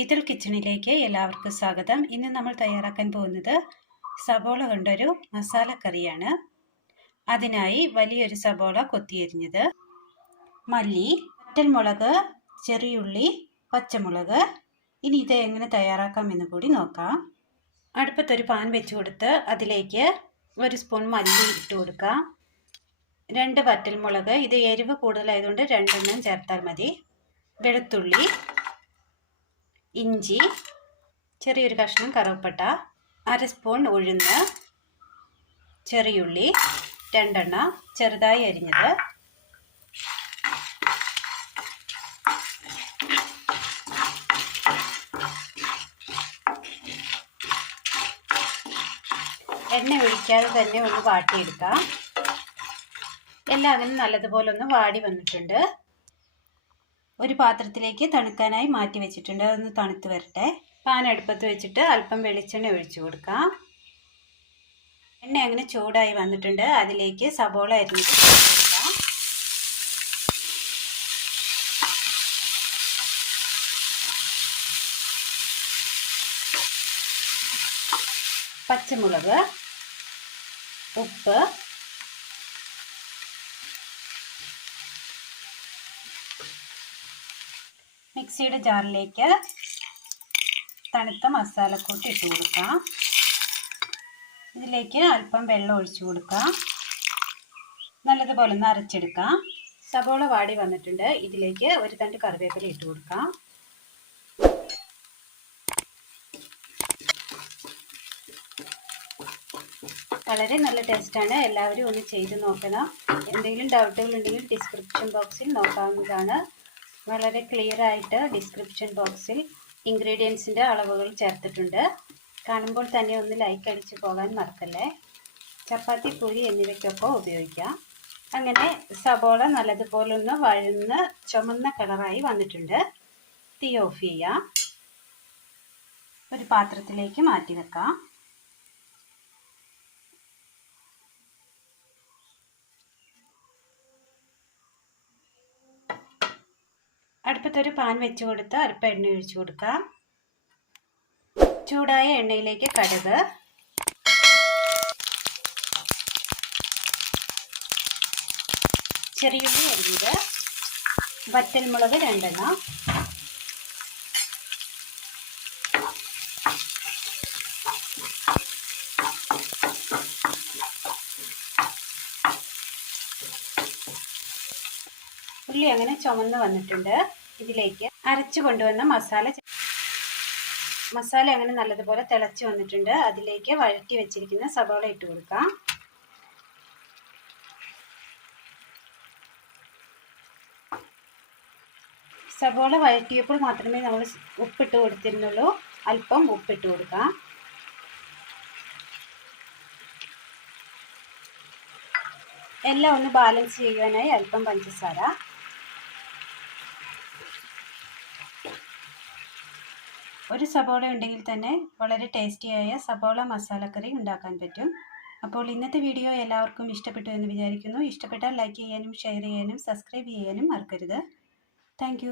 ഇതിൽ കിച്ചണിലേക്ക് എല്ലാവർക്കും സ്വാഗതം. ഇന്ന് നമ്മൾ തയ്യാറാക്കാൻ പോകുന്നത് സബോള കൊണ്ടൊരു മസാലക്കറിയാണ്. അതിനായി വലിയൊരു സബോള കൊത്തിയരിഞ്ഞത്. മല്ലി മുളക് ചെറിയുള്ളി പച്ചമുളക്. ഇനി ഇത് എങ്ങനെ തയ്യാറാക്കാമെന്ന് കൂടി നോക്കാം. അടുപ്പത്തൊരു പാൻ വെച്ച് കൊടുത്ത് അതിലേക്ക് ഒരു സ്പൂൺ മല്ലി ഇട്ട് കൊടുക്കാം. രണ്ട് വറ്റൽമുളക്. ഇത് എരിവ് കൂടുതലായതുകൊണ്ട് രണ്ടെണ്ണം ചേർത്താൽ മതി. വെളുത്തുള്ളി ഇഞ്ചി ചെറിയൊരു കഷ്ണം കറുവപ്പട്ട അര സ്പൂൺ ഉഴുന്ന് ചെറിയുള്ളി രണ്ടെണ്ണ ചെറുതായി അരിഞ്ഞത്. എണ്ണ ഒഴിക്കാതെ തന്നെ ഒന്ന് വാട്ടിയെടുക്കാം. എല്ലാം അങ്ങനെ നല്ലതുപോലെ ഒന്ന് വാടി വന്നിട്ടുണ്ട്. ഒരു പാത്രത്തിലേക്ക് തണുക്കാനായി മാറ്റി വെച്ചിട്ടുണ്ട്. അതൊന്ന് തണുത്ത് വരട്ടെ. പാൻ അടുപ്പത്ത് വെച്ചിട്ട് അല്പം വെളിച്ചെണ്ണ ഒഴിച്ചു കൊടുക്കാം. എണ്ണ അങ്ങനെ ചൂടായി വന്നിട്ടുണ്ട്. അതിലേക്ക് സബോള അരിഞ്ഞിട്ട് കൊടുക്കാം. പച്ചമുളക് ഉപ്പ് മിക്സിയുടെ ജാറിലേക്ക് തണുത്ത മസാലക്കൂട്ട് ഇട്ട് കൊടുക്കാം. ഇതിലേക്ക് അല്പം വെള്ളം ഒഴിച്ചു കൊടുക്കാം. നല്ലതുപോലെ ഒന്ന് അരച്ചെടുക്കാം. സബോള വാടി വന്നിട്ടുണ്ട്. ഇതിലേക്ക് ഒരു തണ്ട് കറിവേപ്പില ഇട്ട് കൊടുക്കാം. വളരെ നല്ല ടേസ്റ്റാണ് എല്ലാവരും ഒന്ന് ചെയ്ത് നോക്കണം. എന്തെങ്കിലും ഡൗട്ടുകൾ ഉണ്ടെങ്കിൽ ഡിസ്ക്രിപ്ഷൻ ബോക്സിൽ നോക്കാവുന്നതാണ്. വളരെ ക്ലിയർ ആയിട്ട് ഡിസ്ക്രിപ്ഷൻ ബോക്സിൽ ഇൻഗ്രീഡിയൻസിന്റെ അളവുകൾ ചേർത്തിട്ടുണ്ട്. കാണുമ്പോൾ തന്നെ ഒന്ന് ലൈക്ക് അടിച്ച് പോകാൻ മറക്കല്ലേ? ചപ്പാത്തി പൂരി എന്നിവയ്ക്കൊപ്പം ഉപയോഗിക്കാം. അങ്ങനെ സബോള നല്ലതുപോലെ ഒന്ന് വഴുന്ന് ചുമന്ന കളറായി വന്നിട്ടുണ്ട്. തീ ഓഫ് ചെയ്യാം. ഒരു പാത്രത്തിലേക്ക് മാറ്റി വെക്കാം. അടുപ്പത്തൊരു പാൻ വെച്ച് കൊടുത്ത് അല്പം എണ്ണ ഒഴിച്ചു കൊടുക്കാം. ചൂടായ എണ്ണയിലേക്ക് കടുക്. ചെറിയുള്ളി അരിഞ്ഞത്. വറ്റൽമുളക് രണ്ടെണ്ണം. ഉള്ളി അങ്ങനെ ചുമന്ന് വന്നിട്ടുണ്ട്. ഇതിലേക്ക് അരച്ചു കൊണ്ടുവന്ന മസാല മസാല അങ്ങനെ നല്ലതുപോലെ തിളച്ച് വന്നിട്ടുണ്ട്. അതിലേക്ക് വഴറ്റി വെച്ചിരിക്കുന്ന സബോള ഇട്ട് കൊടുക്കാം. സബോള വഴറ്റിയപ്പോൾ മാത്രമേ നമ്മൾ ഉപ്പിട്ട് കൊടുത്തിരുന്നുള്ളൂ. അല്പം ഉപ്പിട്ട് കൊടുക്കാം. എല്ലാം ഒന്ന് ബാലൻസ് ചെയ്യുവാനായി അല്പം പഞ്ചസാര. ഒരു സബോള ഉണ്ടെങ്കിൽ തന്നെ വളരെ ടേസ്റ്റിയായ സബോള മസാലക്കറി ഉണ്ടാക്കാൻ പറ്റും. അപ്പോൾ ഇന്നത്തെ വീഡിയോ എല്ലാവർക്കും ഇഷ്ടപ്പെട്ടു എന്ന് വിചാരിക്കുന്നു. ഇഷ്ടപ്പെട്ടാൽ ലൈക്ക് ചെയ്യാനും ഷെയർ ചെയ്യാനും സബ്സ്ക്രൈബ് ചെയ്യാനും മറക്കരുത്. താങ്ക്